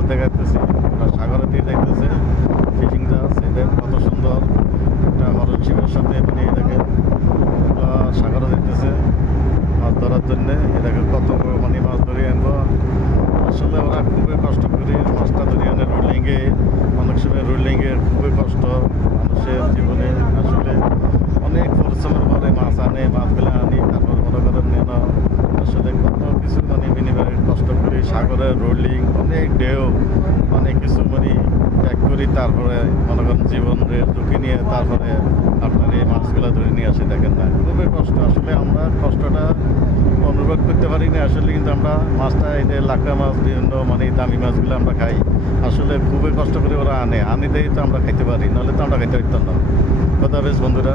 জাহাজ দেখাইতেছি, ওরা সাগরে দিয়ে যাইতেছে, ফিশিং জাহাজ। এটা কত সুন্দর একটা হরন শিবের সাথে মানে এটাকে সাগরে দিতেছে মাছ ধরার জন্যে। এটাকে কত মানে মাছ ধরে আনবো। আসলে ওরা খুবই কষ্ট করে মাছটা ধরে আনে রুলিংয়ে। অনেক সময় রুলিংয়ে খুবই কষ্ট মানুষের জীবনে। আসলে অনেক পরিশ্রমের পরে মাছ আনে, মাছগুলো আনি, তারপর মনে করেন নেন আসলে কত কিছু মানে বিনিময়ে কষ্ট করি। সাগরে রোলিং, অনেক ঢেউ, অনেক কিছু মানে ত্যাগ করি, তারপরে মনে করেন জীবনের ঝুঁকি নিয়ে তারপরে আপনার এই মাছগুলো ধরে নিয়ে আসে। দেখেন না, খুবই কষ্ট। আসলে আমরা কষ্টটা অনুভব করতে পারি না আসলে, কিন্তু আমরা মাছটা এই যে লাকড়া মাছ, বিভিন্ন মানে দামি মাছগুলো আমরা খাই। আসলে খুবই কষ্ট করে ওরা আনে, আনিতেই তো আমরা খাইতে পারি, নাহলে তো আমরা খাইতে পারতাম না। কথা বেশ বন্ধুরা।